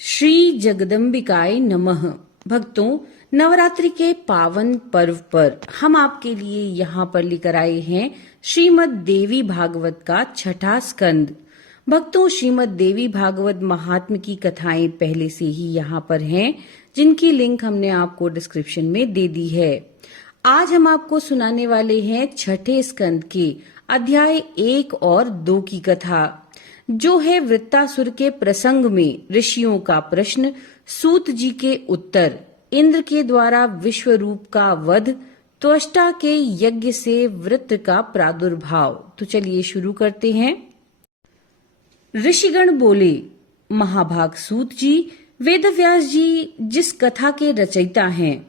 श्री जगदम्बिकाय नमः। भक्तों, नवरात्रि के पावन पर्व पर हम आपके लिए यहाँ पर लेकर आए हैं श्रीमद् देवी भागवत का छठा स्कंद। भक्तों, श्रीमद् देवी भागवत महात्म्य की कथाएं पहले से ही यहाँ पर हैं, जिनकी लिंक हमने आपको डिस्क्रिप्शन में दे दी है। आज हम आपको सुनाने वाले हैं छठे स्कंद के अध्याय 1 और 2 की कथा, जो है वृत्तासुर के प्रसंग में ऋषियों का प्रश्न, सूत जी के उत्तर, इंद्र के द्वारा विश्व रूप का वध, त्वष्टा के यज्ञ से वृत्त का प्रादुर्भाव। तो चलिए शुरू करते हैं। ऋषिगण बोले, महाभाग सूत जी, वेदव्यास जी जिस कथा के रचयिता हैं,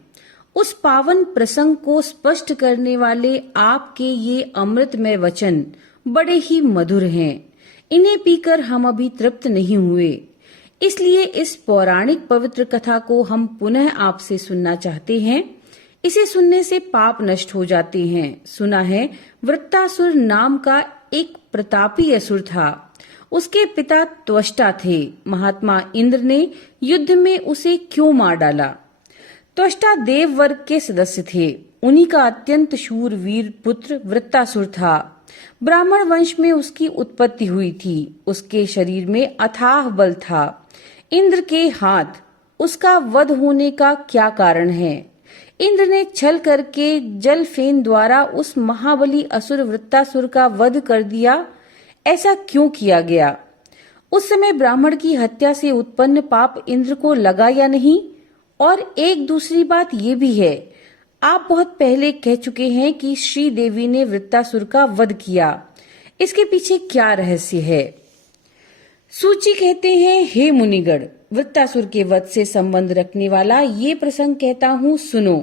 उस पावन प्रसंग को स्पष्ट करने वाले आपके ये अमृतमय वचन बड़े ही मधुर हैं। इन्हें पीकर हम अभी तृप्त नहीं हुए, इसलिए इस पौराणिक पवित्र कथा को हम पुनः आपसे सुनना चाहते हैं। इसे सुनने से पाप नष्ट हो जाते हैं। सुना है वृत्तासुर नाम का एक प्रतापी असुर था। उसके पिता त्वष्टा थे। महात्मा इंद्र ने युद्ध में उसे क्यों मार डाला? त्वष्टा देव वर्ग के सदस्य थे। उन्हीं का अत्यंत शूरवीर पुत्र वृत्तासुर था। ब्राह्मण वंश में उसकी उत्पत्ति हुई थी। उसके शरीर में अथाह बल था। इंद्र के हाथ उसका वध होने का क्या कारण है? इंद्र ने छल करके जल फेन द्वारा उस महाबली असुर वृत्तासुर का वध कर दिया। ऐसा क्यों किया गया? उस समय ब्राह्मण की हत्या से उत्पन्न पाप इंद्र को लगा या नहीं? और एक दूसरी बात ये भी है, आप बहुत पहले कह चुके हैं कि श्री देवी ने वृत्तासुर का वध किया। इसके पीछे क्या रहस्य है? सूची कहते हैं, हे मुनिगण, वृत्तासुर के वध से संबंध रखने वाला ये प्रसंग कहता हूँ, सुनो।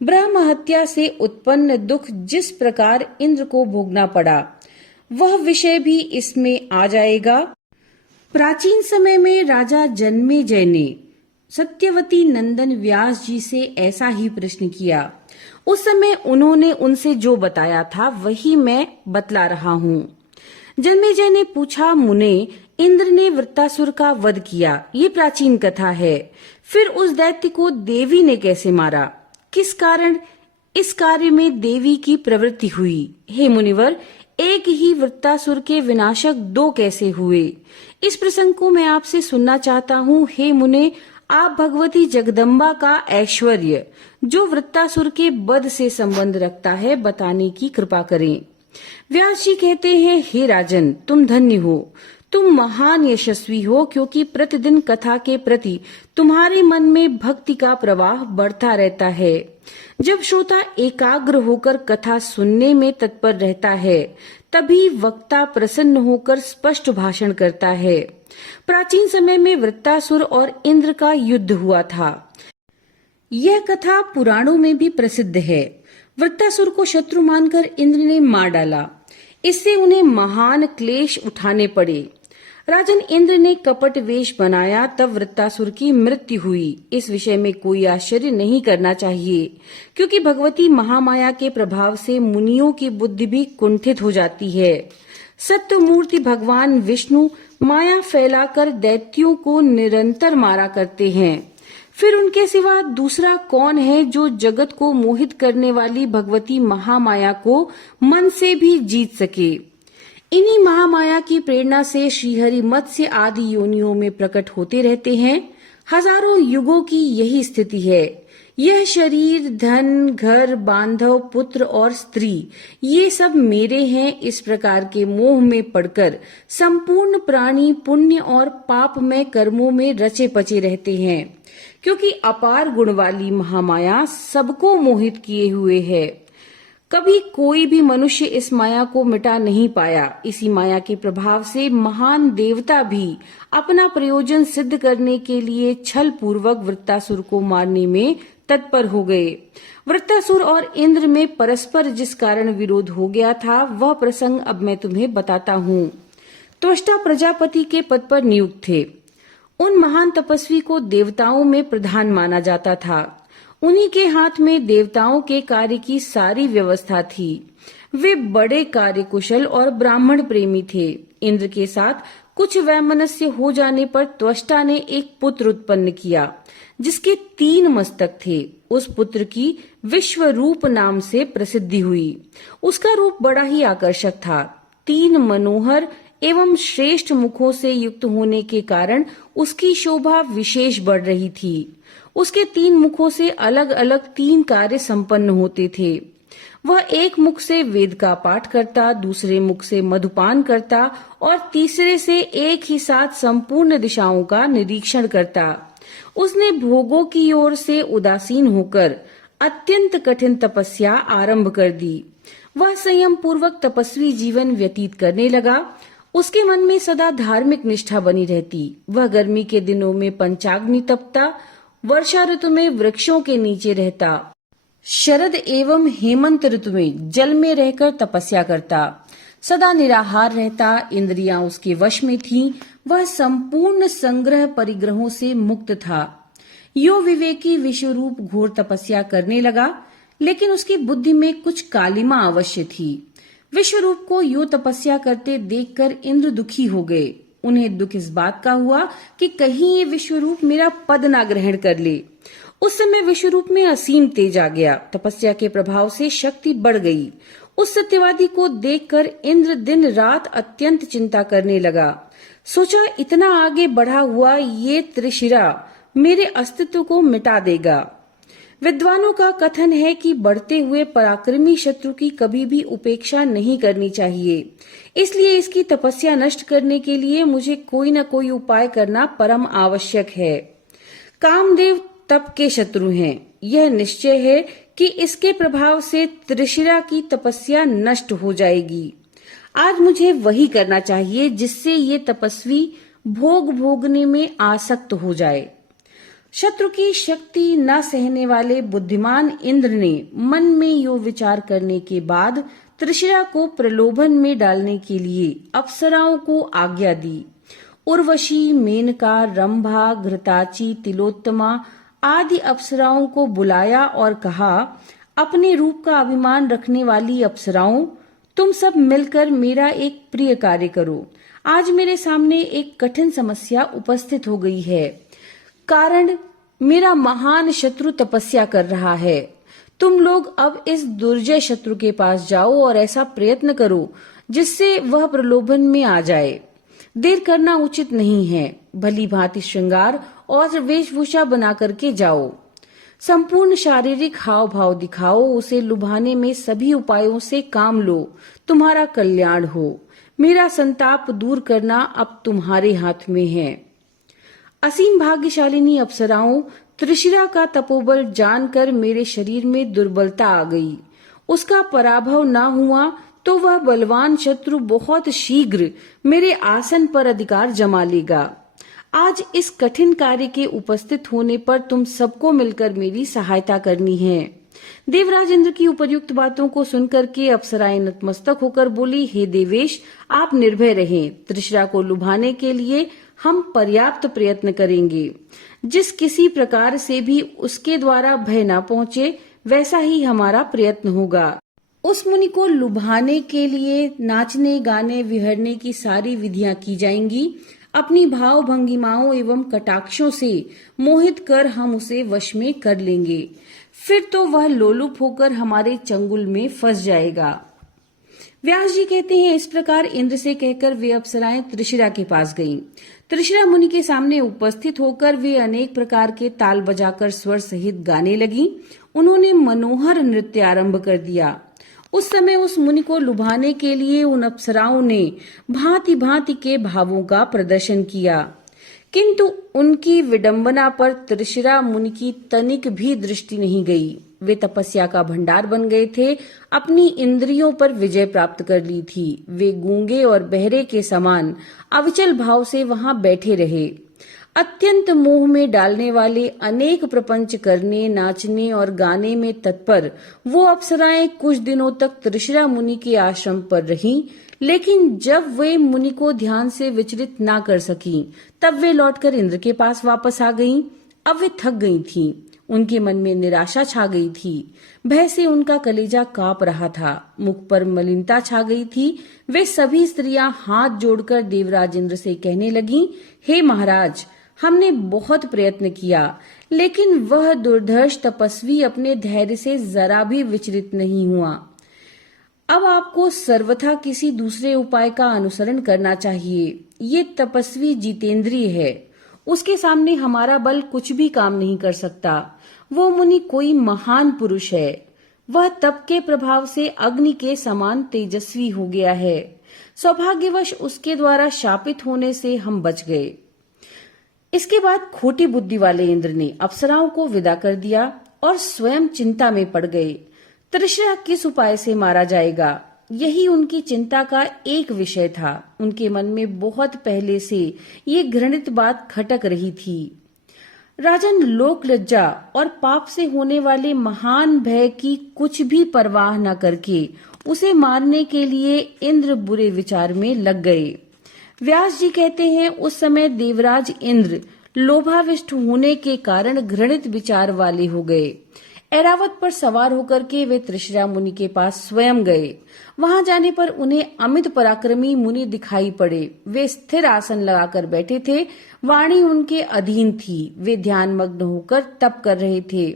ब्रह्म हत्या से उत्पन्न दुख जिस प्रकार इंद्र को भोगना पड़ा, वह विषय भी इसमें आ जाएगा। प्राचीन समय में राजा जन्मेजय ने सत्यवती नंदन व्यास जी से ऐसा ही प्रश्न किया। उस समय उन्होंने उनसे जो बताया था वही मैं बतला रहा हूँ। जन्मेजय ने पूछा, मुने, इंद्र ने वृत्तासुर का वध किया, ये प्राचीन कथा है। फिर उस दैत्य को देवी ने कैसे मारा? किस कारण इस कार्य में देवी की प्रवृत्ति हुई? हे मुनिवर, एक ही वृत्तासुर के विनाशक दो कैसे हुए? इस प्रसंग को मैं आपसे सुनना चाहता हूँ। हे मुने, आप भगवती जगदम्बा का ऐश्वर्य, जो वृत्तासुर के वध से संबंध रखता है, बताने की कृपा करें। व्यास जी कहते हैं, हे राजन, तुम धन्य हो, तुम महान यशस्वी हो, क्योंकि प्रतिदिन कथा के प्रति तुम्हारे मन में भक्ति का प्रवाह बढ़ता रहता है। जब श्रोता एकाग्र होकर कथा सुनने में तत्पर रहता है, तभी वक्ता प्रसन्न होकर स्पष्ट भाषण करता है। प्राचीन समय में वृत्तासुर और इंद्र का युद्ध हुआ था। यह कथा पुराणों में भी प्रसिद्ध है। वृत्तासुर को शत्रु मानकर इंद्र ने मार डाला। इससे उन्हें महान क्लेश उठाने पड़े। राजन इंद्र ने कपट वेश बनाया, तब वृत्तासुर की मृत्यु हुई। इस विषय में कोई आश्चर्य नहीं करना चाहिए, क्योंकि भगवती महामाया के प्रभाव से मुनियों की बुद्धि भी कुंठित हो जाती है। सत्य मूर्ति भगवान विष्णु माया फैलाकर दैत्यों को निरंतर मारा करते हैं। फिर उनके सिवा दूसरा कौन है जो जगत को मोहित करने वाली भगवती महामाया को मन से भी जीत सके? इन्हीं महामाया की प्रेरणा से श्रीहरि मत्स्य आदि योनियों में प्रकट होते रहते हैं। हजारों युगों की यही स्थिति है। यह शरीर, धन, घर, बांधव, पुत्र और स्त्री, ये सब मेरे हैं। इस प्रकार के मोह में पड़कर संपूर्ण प्राणी पुण्य और पापमय कर्मों में रचे पचे रहते हैं, क्योंकि अपार गुण वाली महामाया सबको मोहित किए हुए है। कभी कोई भी मनुष्य इस माया को मिटा नहीं पाया। इसी माया के प्रभाव से महान देवता भी अपना प्रयोजन सिद्ध करने के लिए छल पूर्वक वृत्तासुर को मारने में तत्पर हो गए। वृत्तासुर और इंद्र में परस्पर जिस कारण विरोध हो गया था, वह प्रसंग अब मैं तुम्हें बताता हूँ। त्वष्टा प्रजापति के पद पर नियुक्त थे। उन महान तपस्वी को देवताओं में प्रधान माना जाता था। उन्हीं के हाथ में देवताओं के कार्य की सारी व्यवस्था थी। वे बड़े कार्यकुशल और ब्राह्मण प्रेमी थे। इंद्र के साथ कुछ वैमनस्य हो जाने पर त्वष्टा ने एक पुत्र उत्पन्न किया जिसके 3 मस्तक थे। उस पुत्र की विश्वरूप नाम से प्रसिद्धि हुई। उसका रूप बड़ा ही आकर्षक था। 3 मनोहर एवं श्रेष्ठ मुखों से युक्त होने के कारण उसकी शोभा विशेष बढ़ रही थी। उसके 3 मुखों से अलग अलग 3 कार्य संपन्न होते थे। वह एक मुख से वेद का पाठ करता, दूसरे मुख से मधुपान करता और तीसरे से एक ही साथ संपूर्ण दिशाओं का निरीक्षण करता। उसने भोगों की ओर से उदासीन होकर अत्यंत कठिन तपस्या आरंभ कर दी। वह संयम पूर्वक तपस्वी जीवन व्यतीत करने लगा। उसके मन में सदा धार्मिक निष्ठा बनी रहती। वह गर्मी के दिनों में पंचाग्नि तपता, वर्षा ऋतु में वृक्षों के नीचे रहता, शरद एवं हेमंत ऋतु में जल में रहकर तपस्या करता, सदा निराहार रहता। इंद्रियां उसके वश में थीं। वह संपूर्ण संग्रह परिग्रहों से मुक्त था। यो विवेकी विश्वरूप घोर तपस्या करने लगा, लेकिन उसकी बुद्धि में कुछ कालिमा अवश्य थी। विश्वरूप को यो तपस्या करते देखकर इंद्र दुखी हो गए। उन्हें दुख इस बात का हुआ कि कहीं ये विश्वरूप मेरा पद ना ग्रहण कर ले। उस समय विश्वरूप में असीम तेज आ गया। तपस्या के प्रभाव से शक्ति बढ़ गई। उस सत्यवादी को देखकर इंद्र दिन रात अत्यंत चिंता करने लगा। सोचा, इतना आगे बढ़ा हुआ ये त्रिशिरा मेरे अस्तित्व को मिटा देगा। विद्वानों का कथन है कि बढ़ते हुए पराक्रमी शत्रु की कभी भी उपेक्षा नहीं करनी चाहिए। इसलिए इसकी तपस्या नष्ट करने के लिए मुझे कोई न कोई उपाय करना परम आवश्यक है। कामदेव तप के शत्रु हैं। यह निश्चय है कि इसके प्रभाव से त्रिशिरा की तपस्या नष्ट हो जाएगी। आज मुझे वही करना चाहिए जिससे ये तपस्वी भोग भोगने में आसक्त हो जाए। शत्रु की शक्ति न सहने वाले बुद्धिमान इंद्र ने मन में यो विचार करने के बाद त्रिशिरा को प्रलोभन में डालने के लिए अप्सराओं को आज्ञा दी। उर्वशी, मेनका, रंभा, घृताची, तिलोत्तमा आदि अप्सराओं को बुलाया और कहा, अपने रूप का अभिमान रखने वाली अप्सराओं, तुम सब मिलकर मेरा एक प्रिय कार्य करो। आज मेरे सामने एक कठिन समस्या उपस्थित हो गई है। कारण मेरा महान शत्रु तपस्या कर रहा है। तुम लोग अब इस दुर्जय शत्रु के पास जाओ और ऐसा प्रयत्न करो जिससे वह प्रलोभन में आ जाए। देर करना उचित नहीं है। भली भांति श्रृंगार और वेशभूषा बना करके जाओ। संपूर्ण शारीरिक हाव भाव दिखाओ। उसे लुभाने में सभी उपायों से काम लो। तुम्हारा कल्याण हो। मेरा संताप दूर करना अब तुम्हारे हाथ में है। असीम भाग्यशालिनी अप्सराओं, त्रिशिरा का तपोबल जानकर मेरे शरीर में दुर्बलता आ गई। उसका पराभव न हुआ तो वह बलवान शत्रु बहुत शीघ्र मेरे आसन पर अधिकार जमा लेगा। आज इस कठिन कार्य के उपस्थित होने पर तुम सबको मिलकर मेरी सहायता करनी है। देवराज इंद्र की उपर्युक्त बातों को सुनकर के अप्सराएं नतमस्तक होकर बोली, हे देवेश, आप निर्भय रहें। त्रिशिरा को लुभाने के लिए हम पर्याप्त प्रयत्न करेंगे। जिस किसी प्रकार से भी उसके द्वारा भय न पहुंचे, वैसा ही हमारा प्रयत्न होगा। उस मुनि को लुभाने के लिए नाचने, गाने, विहरने की सारी विधियां की जाएंगी। अपनी भाव भंगिमाओं एवं कटाक्षों से मोहित कर हम उसे वश में कर लेंगे। फिर तो वह लोलुप होकर हमारे चंगुल में फंस जाएगा। व्यास जी कहते हैं, इस प्रकार इंद्र से कहकर वे अप्सराएं त्रिशिरा के पास गईं। त्रिशिरा मुनि के सामने उपस्थित होकर वे अनेक प्रकार के ताल बजाकर स्वर सहित गाने लगी। उन्होंने मनोहर नृत्य आरंभ कर दिया। उस समय उस मुनि को लुभाने के लिए उन अप्सराओं ने भांति भांति के भावों का प्रदर्शन किया, किंतु उनकी विडंबना पर त्रिशिरा मुनि की तनिक भी दृष्टि नहीं गई। वे तपस्या का भंडार बन गए थे। अपनी इंद्रियों पर विजय प्राप्त कर ली थी। वे गूंगे और बहरे के समान अविचल भाव से वहां बैठे रहे। अत्यंत मोह में डालने वाले अनेक प्रपंच करने, नाचने और गाने में तत्पर वो अप्सराएं कुछ दिनों तक त्रिशिरा मुनि के आश्रम पर रहीं, लेकिन जब वे मुनि को ध्यान से विचलित ना कर सकीं, तब वे लौटकर इंद्र के पास वापस आ गईं। अब वे थक गई थीं। उनके मन में निराशा छा गई थी। भय से उनका कलेजा कांप रहा था, मुख पर मलिनता छा गई थी। वे सभी स्त्रियां हाथ जोड़कर देवराज इंद्र से कहने लगीं, हे महाराज, हमने बहुत प्रयत्न किया, लेकिन वह दुर्धर्ष तपस्वी अपने धैर्य से जरा भी विचलित नहीं हुआ। अब आपको सर्वथा किसी दूसरे उपाय का अनुसरण करना चाहिए। ये तपस्वी जितेंद्रिय है, उसके सामने हमारा बल कुछ भी काम नहीं कर सकता। वो मुनि कोई महान पुरुष है, वह तप के प्रभाव से अग्नि के समान तेजस्वी हो गया है। सौभाग्यवश उसके द्वारा शापित होने से हम बच गए। इसके बाद खोटी बुद्धि वाले इंद्र ने अप्सराओं को विदा कर दिया और स्वयं चिंता में पड़ गए। त्रिशरा किस उपाय से मारा जाएगा, यही उनकी चिंता का एक विषय था। उनके मन में बहुत पहले से ये घृणित बात खटक रही थी। राजन, लोक लज्जा और पाप से होने वाले महान भय की कुछ भी परवाह न करके उसे मारने के लिए इंद्र बुरे विचार में लग गए। व्यास जी कहते हैं, उस समय देवराज इंद्र लोभाविष्ट होने के कारण घृणित विचार वाले हो गए। ऐरावत पर सवार होकर के वे त्रिशरा मुनि के पास स्वयं गए। वहां जाने पर उन्हें अमित पराक्रमी मुनि दिखाई पड़े। वे स्थिर आसन लगाकर बैठे थे, वाणी उनके अधीन थी। वे ध्यान मग्न होकर तप कर रहे थे।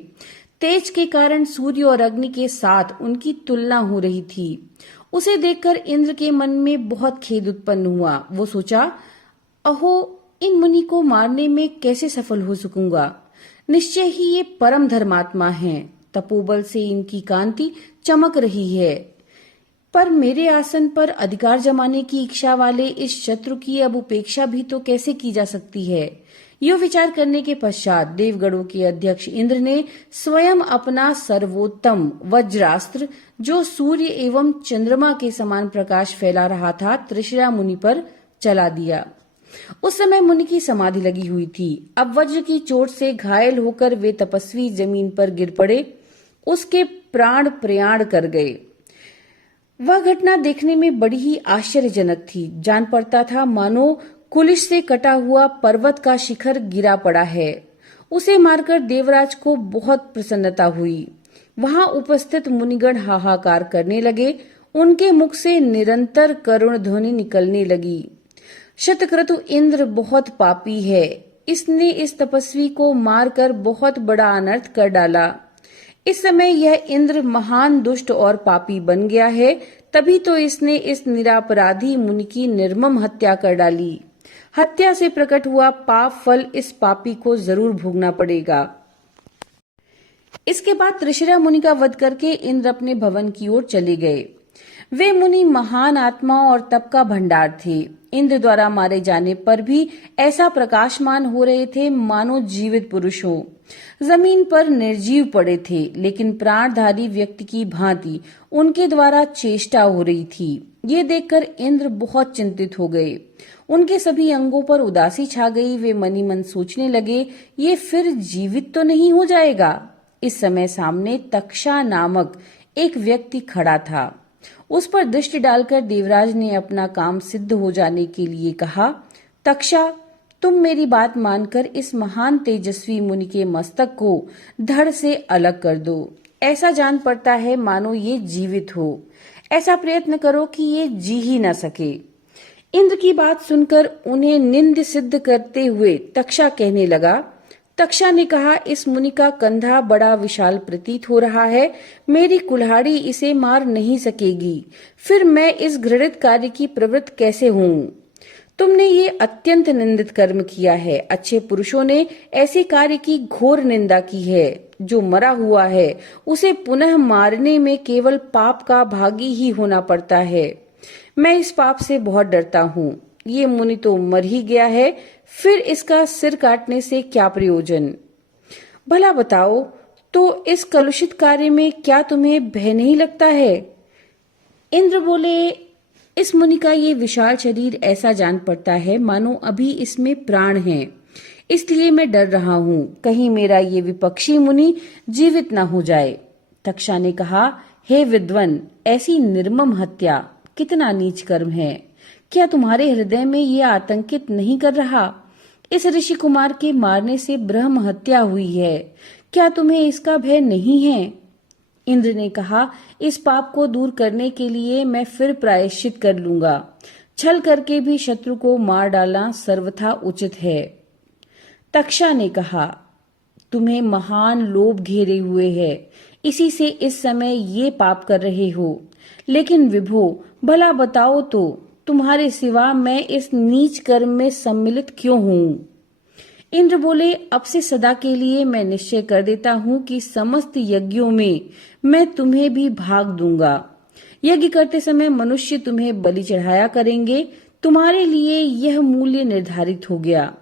तेज के कारण सूर्य और अग्नि के साथ उनकी तुलना हो रही थी। उसे देखकर इंद्र के मन में बहुत खेद उत्पन्न हुआ। वो सोचा, अहो, इन मुनि को मारने में कैसे सफल हो सकूंगा। निश्चय ही ये परम धर्मात्मा हैं। तपोबल से इनकी कांति चमक रही है, पर मेरे आसन पर अधिकार जमाने की इच्छा वाले इस शत्रु की अब उपेक्षा भी तो कैसे की जा सकती है। यो विचार करने के पश्चात देवगणों के अध्यक्ष इंद्र ने स्वयं अपना सर्वोत्तम वज्रास्त्र, जो सूर्य एवं चंद्रमा के समान प्रकाश फैला रहा था, त्रिशरा मुनि पर चला दिया। उस समय मुनि की समाधि लगी हुई थी। अब वज्र की चोट से घायल होकर वे तपस्वी जमीन पर गिर पड़े, उसके प्राण प्रयाण कर गए। वह घटना देखने में बड़ी ही आश्चर्यजनक थी। जान पड़ता था मानो कुलिश से कटा हुआ पर्वत का शिखर गिरा पड़ा है। उसे मारकर देवराज को बहुत प्रसन्नता हुई। वहां उपस्थित मुनिगण हाहाकार करने लगे। उनके मुख से निरंतर करुण ध्वनि निकलने लगी। शतक्रतु इंद्र बहुत पापी है, इसने इस तपस्वी को मारकर बहुत बड़ा अनर्थ कर डाला। इस समय यह इंद्र महान दुष्ट और पापी बन गया है, तभी तो इसने इस निरापराधी मुनि की निर्मम हत्या कर डाली। हत्या से प्रकट हुआ पाप फल इस पापी को जरूर भोगना पड़ेगा। इसके बाद त्रिशरा मुनि का वध करके इंद्र अपने भवन की ओर चले गए। वे मुनि महान आत्मा और तप का भंडार थे। इंद्र द्वारा मारे जाने पर भी ऐसा प्रकाशमान हो रहे थे मानो जीवित पुरुष हो। जमीन पर निर्जीव पड़े थे, लेकिन प्राणधारी व्यक्ति की भांति उनके द्वारा चेष्टा हो रही थी। ये देखकर इंद्र बहुत चिंतित हो गए। उनके सभी अंगों पर उदासी छा गई। वे मनी मन सोचने लगे, ये फिर जीवित तो नहीं हो जाएगा। इस समय सामने तक्षा नामक एक व्यक्ति खड़ा था। उस पर दृष्टि डालकर देवराज ने अपना काम सिद्ध हो जाने के लिए कहा, तक्षा, तुम मेरी बात मानकर इस महान तेजस्वी मुनि के मस्तक को धड़ से अलग कर दो। ऐसा जान पड़ता है मानो ये जीवित हो। ऐसा प्रयत्न करो कि ये जी ही न सके। इंद्र की बात सुनकर उन्हें निंद सिद्ध करते हुए तक्षा कहने लगा। तक्षा ने कहा, इस मुनि का कंधा बड़ा विशाल प्रतीत हो रहा है। मेरी कुल्हाड़ी इसे मार नहीं सकेगी। फिर मैं इस घृणित कार्य की प्रवृत्त कैसे हूँ। तुमने ये अत्यंत निंदित कर्म किया है। अच्छे पुरुषों ने ऐसे कार्य की घोर निंदा की है। जो मरा हुआ है उसे पुनः मारने में केवल पाप का भागी ही होना पड़ता है। मैं इस पाप से बहुत डरता हूँ। ये मुनि तो मर ही गया है, फिर इसका सिर काटने से क्या प्रयोजन। भला बताओ, तो इस कलुषित कार्य में क्या तुम्हें भय नहीं लगता है। इंद्र बोले, इस मुनि का ये विशाल शरीर ऐसा जान पड़ता है मानो अभी इसमें प्राण है, इसलिए मैं डर रहा हूँ, कहीं मेरा ये विपक्षी मुनि जीवित न हो जाए। तक्षा ने कहा, हे विद्वन, ऐसी निर्मम हत्या कितना नीच कर्म है। क्या तुम्हारे हृदय में ये आतंकित नहीं कर रहा। इस ऋषि कुमार के मारने से ब्रह्म हत्या हुई है। क्या तुम्हें इसका भय नहीं है? इंद्र ने कहा, इस पाप को दूर करने के लिए मैं फिर प्रायश्चित कर लूंगा। छल करके भी शत्रु को मार डालना सर्वथा उचित है। तक्षा ने कहा, तुम्हें महान लोभ घेरे हुए है, इसी से इस समय ये पाप कर रहे हो। लेकिन विभो, भला बताओ तो, तुम्हारे सिवा मैं इस नीच कर्म में सम्मिलित क्यों हूँ? इंद्र बोले, अब से सदा के लिए मैं निश्चय कर देता हूँ कि समस्त यज्ञों में मैं तुम्हें भी भाग दूंगा। यज्ञ करते समय मनुष्य तुम्हें बलि चढ़ाया करेंगे। तुम्हारे लिए यह मूल्य निर्धारित हो गया।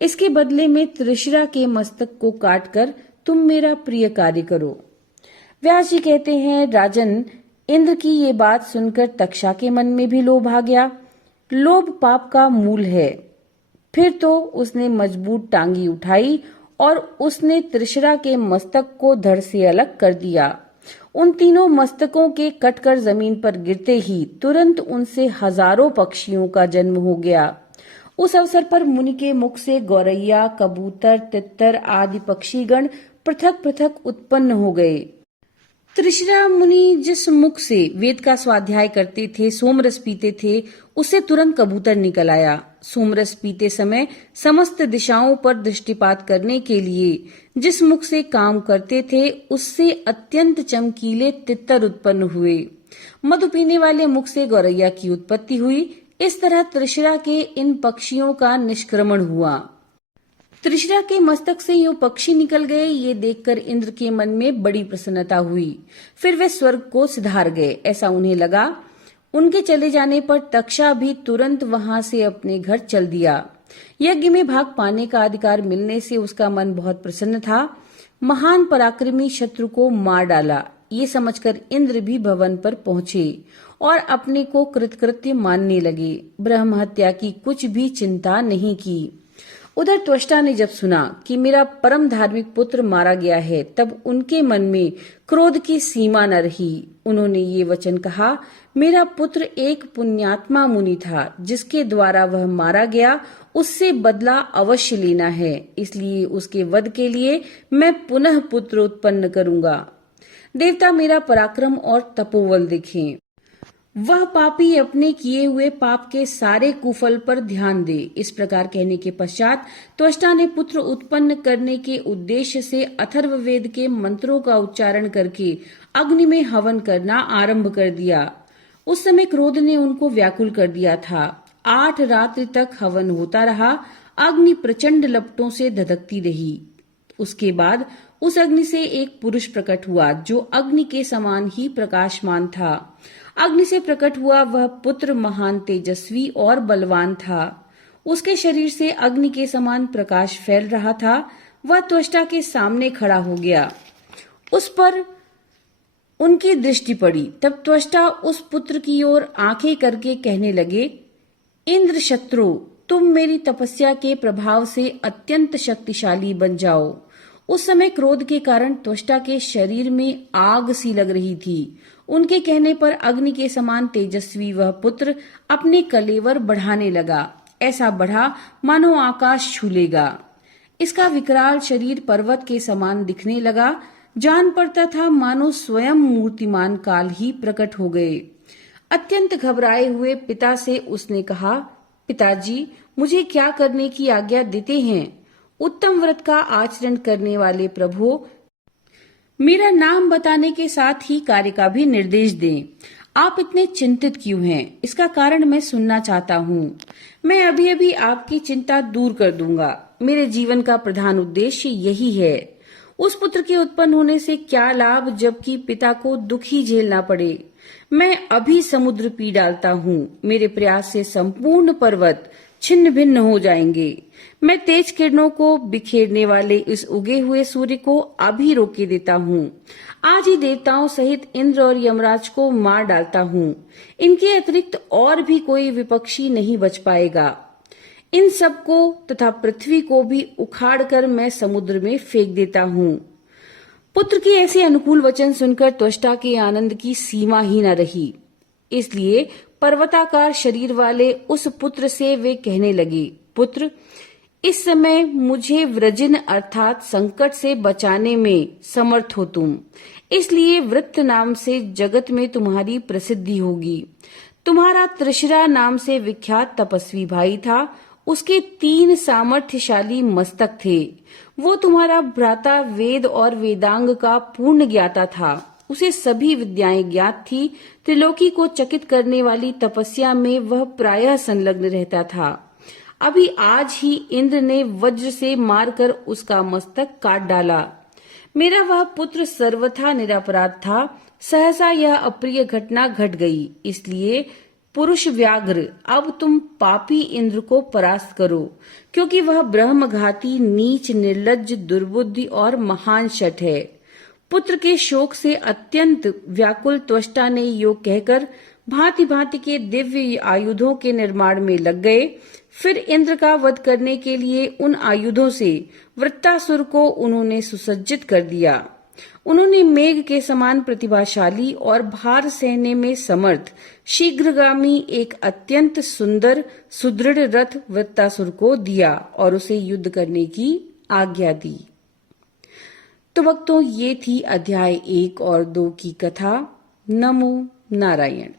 इसके बदले में त्रिशिरा के मस्तक को काटकर तुम मेरा प्रिय कार्य करो। व्यास जी कहते हैं, राजन, इंद्र की ये बात सुनकर तक्षा के मन में भी लोभ आ गया। लोभ पाप का मूल है। फिर तो उसने मजबूत टांगी उठाई और उसने त्रिशिरा के मस्तक को धड़ से अलग कर दिया। उन तीनों मस्तकों के कटकर जमीन पर गिरते ही तुरंत उनसे हजारों पक्षियों का जन्म हो गया। उस अवसर पर मुनि के मुख से गौरैया, कबूतर, तितर आदि पक्षीगण पृथक पृथक उत्पन्न हो गए। त्रिशिरा मुनि जिस मुख से वेद का स्वाध्याय करते थे, सोमरस पीते थे, उससे तुरंत कबूतर निकल आया। सोमरस पीते समय समस्त दिशाओं पर दृष्टिपात करने के लिए जिस मुख से काम करते थे, उससे अत्यंत चमकीले तितर उत्पन्न हुए। मधु पीने वाले मुख से गौरैया की उत्पत्ति हुई। इस तरह त्रिशिरा के इन पक्षियों का निष्क्रमण हुआ। त्रिशिरा के मस्तक से यूं पक्षी निकल गए, ये देखकर इंद्र के मन में बड़ी प्रसन्नता हुई। फिर वे स्वर्ग को सिधार गए, ऐसा उन्हें लगा। उनके चले जाने पर तक्षा भी तुरंत वहां से अपने घर चल दिया। यज्ञ में भाग पाने का अधिकार मिलने से उसका मन बहुत प्रसन्न था। महान पराक्रमी शत्रु को मार डाला, ये समझकर इंद्र भी भवन पर पहुंचे और अपने को कृतकृत्य मानने लगे। ब्रह्म हत्या की कुछ भी चिंता नहीं की। उधर त्वष्टा ने जब सुना कि मेरा परम धार्मिक पुत्र मारा गया है, तब उनके मन में क्रोध की सीमा न रही। उन्होंने ये वचन कहा, मेरा पुत्र एक पुण्यात्मा मुनि था, जिसके द्वारा वह मारा गया, उससे बदला अवश्य लेना है। इसलिए उसके वध के लिए मैं पुनः पुत्र उत्पन्न करूंगा। देवता मेरा पराक्रम और तपोबल देखें। वह पापी अपने किए हुए पाप के सारे कुफल पर ध्यान दे। इस प्रकार कहने के पश्चात त्वष्टा ने पुत्र उत्पन्न करने के उद्देश्य से अथर्ववेद के मंत्रों का उच्चारण करके अग्नि में हवन करना आरंभ कर दिया। उस समय क्रोध ने उनको व्याकुल कर दिया था। 8 रात्रि तक हवन होता रहा। अग्नि प्रचंड लपटों से धधकती रही। उसके बाद उस अग्नि से एक पुरुष प्रकट हुआ, जो अग्नि के समान ही प्रकाशमान था। अग्नि से प्रकट हुआ वह पुत्र महान तेजस्वी और बलवान था। उसके शरीर से अग्नि के समान प्रकाश फैल रहा था। वह त्वष्टा के सामने खड़ा हो गया। उस पर उनकी दृष्टि पड़ी। तब त्वष्टा उस पुत्र की ओर आंखें करके कहने लगे, इंद्र शत्रु, तुम मेरी तपस्या के प्रभाव से अत्यंत शक्तिशाली बन जाओ। उस समय क्रोध के कारण त्वष्टा के शरीर में आग सी लग रही थी। उनके कहने पर अग्नि के समान तेजस्वी वह पुत्र अपने कलेवर बढ़ाने लगा। ऐसा बढ़ा मानो आकाश छू लेगा। इसका विकराल शरीर पर्वत के समान दिखने लगा। जान पड़ता था मानो स्वयं मूर्तिमान काल ही प्रकट हो गए। अत्यंत घबराए हुए पिता से उसने कहा, पिताजी, मुझे क्या करने की आज्ञा देते हैं? उत्तम व्रत का आचरण करने वाले प्रभु, मेरा नाम बताने के साथ ही कार्य का भी निर्देश दें। आप इतने चिंतित क्यों हैं? इसका कारण मैं सुनना चाहता हूँ। मैं अभी अभी आपकी चिंता दूर कर दूंगा। मेरे जीवन का प्रधान उद्देश्य यही है। उस पुत्र के उत्पन्न होने से क्या लाभ, जबकि पिता को दुख ही झेलना पड़े। मैं अभी समुद्र पी डालता हूँ। मेरे प्रयास से संपूर्ण पर्वत छिन्न भिन्न हो जाएंगे। मैं तेज किरणों को बिखेरने वाले इस उगे हुए सूर्य को अभी रोके देता हूँ। आज ही देवताओं सहित इंद्र और यमराज को मार डालता हूँ। इनके अतिरिक्त और भी कोई विपक्षी नहीं बच पाएगा। इन सबको तथा पृथ्वी को भी उखाड़कर मैं समुद्र में फेंक देता हूँ। पुत्र के ऐसे अनुकूल वचन सुनकर त्वष्टा के आनंद की सीमा ही न रही। इसलिए पर्वताकार शरीर वाले उस पुत्र से वे कहने लगे, पुत्र, इस समय मुझे व्रजिन अर्थात संकट से बचाने में समर्थ हो तुम, इसलिए वृत्त नाम से जगत में तुम्हारी प्रसिद्धि होगी। तुम्हारा त्रिशिरा नाम से विख्यात तपस्वी भाई था, उसके 3 सामर्थ्यशाली मस्तक थे। वो तुम्हारा भ्राता वेद और वेदांग का पूर्ण ज्ञाता था, उसे सभी विद्याएं ज्ञात थी। त्रिलोकी को चकित करने वाली तपस्या में वह प्रायः संलग्न रहता था। अभी आज ही इंद्र ने वज्र से मारकर उसका मस्तक काट डाला। मेरा वह पुत्र सर्वथा निरपराध था। सहसा यह अप्रिय घटना घट गई, इसलिए पुरुष व्याघ्र, अब तुम पापी इंद्र को परास्त करो, क्योंकि वह ब्रह्मघाती, नीच, निर्लज्ज, दुर्बुद्धि और महान शठ है। पुत्र के शोक से अत्यंत व्याकुल त्वष्टा ने यो कहकर भांति भांति के दिव्य आयुधों के निर्माण में लग गए। फिर इंद्र का वध करने के लिए उन आयुधों से वृत्तासुर को उन्होंने सुसज्जित कर दिया। उन्होंने मेघ के समान प्रतिभाशाली और भार सहने में समर्थ शीघ्रगामी एक अत्यंत सुंदर सुदृढ़ रथ वृत्तासुर को दिया और उसे युद्ध करने की आज्ञा दी। तो भक्तों, ये थी अध्याय 1 और 2 की कथा। नमो नारायण।